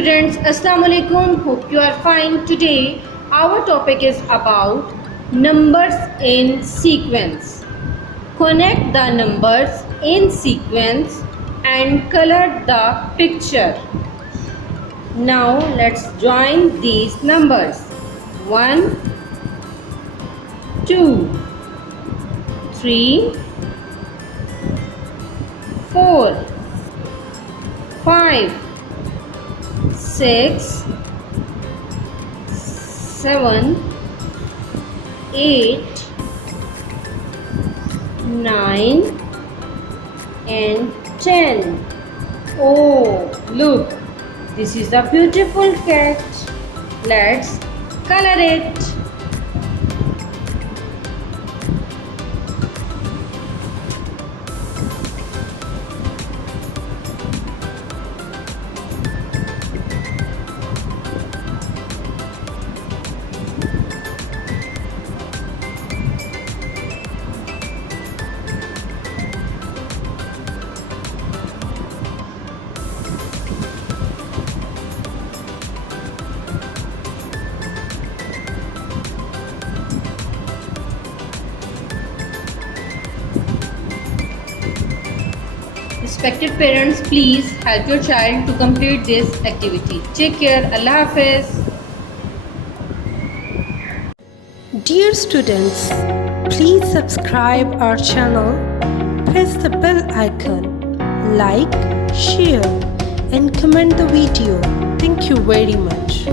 students, Assalamu alaikum. Hope you are fine. Today our topic is about numbers in sequence. Connect the numbers in sequence and color the picture. Now let's join these numbers. 1, 2, 3, 4, 5, 6, 7, 8, 9 and 10. Oh, look, this is a beautiful cat. Let's color it. Respected parents, please help your child to complete this activity. Take care. Allah Hafiz. Dear students, please subscribe our channel, press the bell icon, like, share and comment the video. Thank you very much.